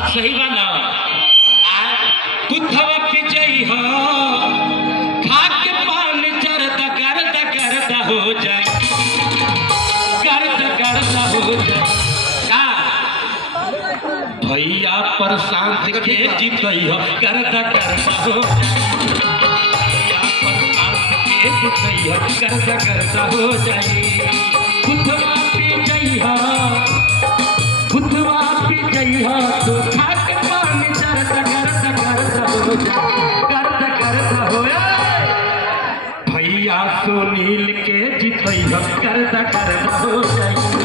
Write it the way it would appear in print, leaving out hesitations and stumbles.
बात सही बा ना। कुथवा पे जई हो खा के पान जरदा करदा करदा हो जाए, करदा करदा हो जाए का भैया प्रशांत के जीतई हो करदा करदा हो जाए, भैया प्रशांत के जीतई हो करदा करदा हो जाए। कुथवा पे जई हो, कुथवा पे जई हो तो खा के पान जरदा करदा करदा हो जाए, करदा करदा हो भैया सुनील के जीतई हो करदा करदा हो जाए।